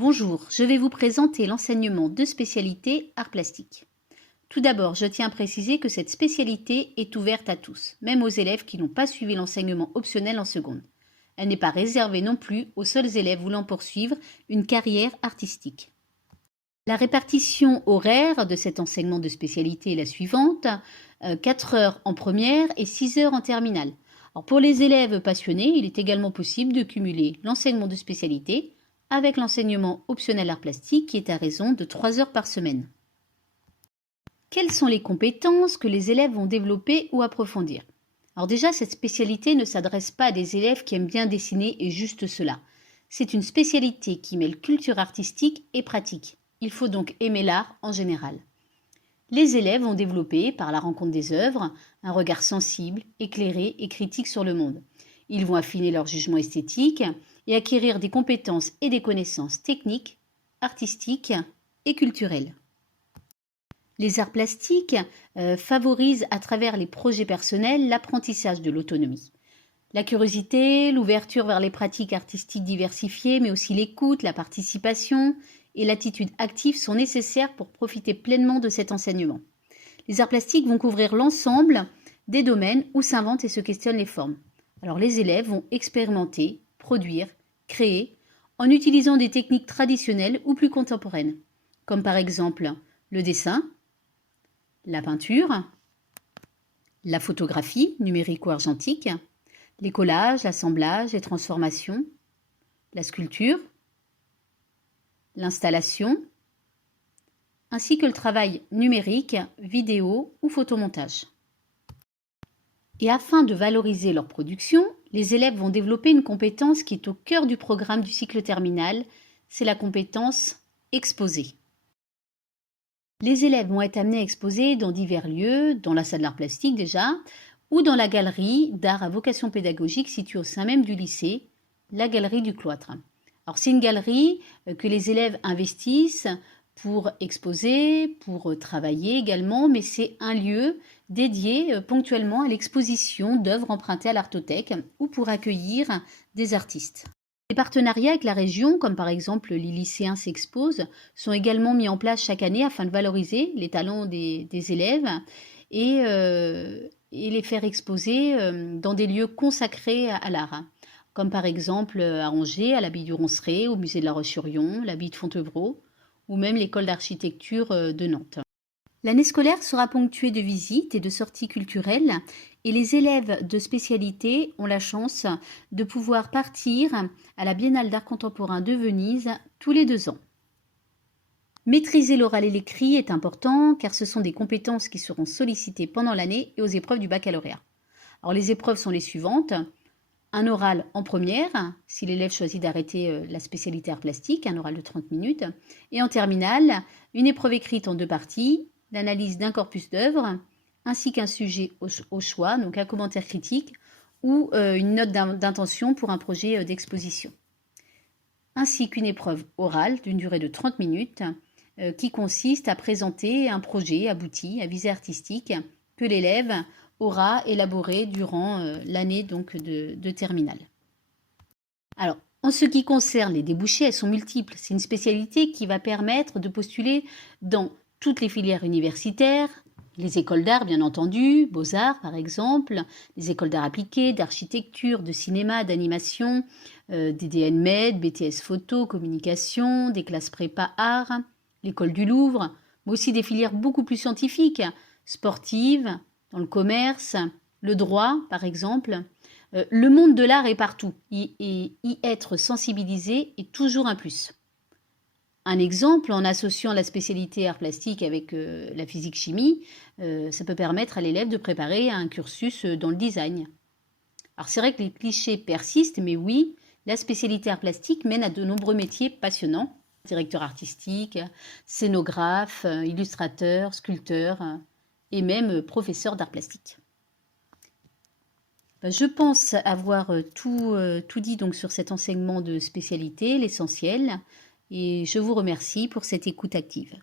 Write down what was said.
Bonjour, je vais vous présenter l'enseignement de spécialité art plastique. Tout d'abord, je tiens à préciser que cette spécialité est ouverte à tous, même aux élèves qui n'ont pas suivi l'enseignement optionnel en seconde. Elle n'est pas réservée non plus aux seuls élèves voulant poursuivre une carrière artistique. La répartition horaire de cet enseignement de spécialité est la suivante, 4 heures en première et 6 heures en terminale. Alors pour les élèves passionnés, il est également possible de cumuler l'enseignement de spécialité avec l'enseignement optionnel art plastique qui est à raison de 3 heures par semaine. Quelles sont les compétences que les élèves vont développer ou approfondir? Alors déjà, cette spécialité ne s'adresse pas à des élèves qui aiment bien dessiner et juste cela. C'est une spécialité qui mêle culture artistique et pratique. Il faut donc aimer l'art en général. Les élèves vont développer, par la rencontre des œuvres, un regard sensible, éclairé et critique sur le monde. Ils vont affiner leur jugement esthétique et acquérir des compétences et des connaissances techniques, artistiques et culturelles. Les arts plastiques favorisent à travers les projets personnels l'apprentissage de l'autonomie. La curiosité, l'ouverture vers les pratiques artistiques diversifiées, mais aussi l'écoute, la participation et l'attitude active sont nécessaires pour profiter pleinement de cet enseignement. Les arts plastiques vont couvrir l'ensemble des domaines où s'inventent et se questionnent les formes. Alors les élèves vont expérimenter, produire, créer, en utilisant des techniques traditionnelles ou plus contemporaines, comme par exemple le dessin, la peinture, la photographie numérique ou argentique, les collages, l'assemblage, les transformations, la sculpture, l'installation, ainsi que le travail numérique, vidéo ou photomontage. Et afin de valoriser leur production, les élèves vont développer une compétence qui est au cœur du programme du cycle terminal, c'est la compétence exposer. Les élèves vont être amenés à exposer dans divers lieux, dans la salle d'art plastique déjà, ou dans la galerie d'art à vocation pédagogique située au sein même du lycée, la galerie du Cloître. Alors c'est une galerie que les élèves investissent pour exposer, pour travailler également, mais c'est un lieu dédié ponctuellement à l'exposition d'œuvres empruntées à l'Artothèque ou pour accueillir des artistes. Les partenariats avec la région, comme par exemple les lycéens s'exposent, sont également mis en place chaque année afin de valoriser les talents des élèves et les faire exposer dans des lieux consacrés à l'art, comme par exemple à Angers, à l'abbaye du Ronceret, au musée de la Roche-sur-Yon, l'abbaye de Fontevraud, ou même l'école d'architecture de Nantes. L'année scolaire sera ponctuée de visites et de sorties culturelles et les élèves de spécialité ont la chance de pouvoir partir à la Biennale d'art contemporain de Venise tous les 2 ans. Maîtriser l'oral et l'écrit est important car ce sont des compétences qui seront sollicitées pendant l'année et aux épreuves du baccalauréat. Alors les épreuves sont les suivantes. Un oral en première, si l'élève choisit d'arrêter la spécialité art plastique, un oral de 30 minutes. Et en terminale, une épreuve écrite en 2 parties, l'analyse d'un corpus d'œuvres, ainsi qu'un sujet au choix, donc un commentaire critique ou une note d'intention pour un projet d'exposition. Ainsi qu'une épreuve orale d'une durée de 30 minutes qui consiste à présenter un projet abouti à visée artistique que l'élève aura élaboré durant l'année donc de terminale. Alors, en ce qui concerne les débouchés, elles sont multiples. C'est une spécialité qui va permettre de postuler dans toutes les filières universitaires, les écoles d'art bien entendu, Beaux-Arts par exemple, les écoles d'art appliquées, d'architecture, de cinéma, d'animation, des DN-Med, BTS photo, communication, des classes prépa art, l'école du Louvre, mais aussi des filières beaucoup plus scientifiques, sportives, dans le commerce, le droit par exemple. Le monde de l'art est partout et y être sensibilisé est toujours un plus. Un exemple, en associant la spécialité art plastique avec la physique-chimie, ça peut permettre à l'élève de préparer un cursus dans le design. Alors c'est vrai que les clichés persistent, mais oui, la spécialité art plastique mène à de nombreux métiers passionnants. Directeur artistique, scénographe, illustrateur, sculpteur et même professeur d'art plastique. Je pense avoir tout dit donc sur cet enseignement de spécialité, l'essentiel, et je vous remercie pour cette écoute active.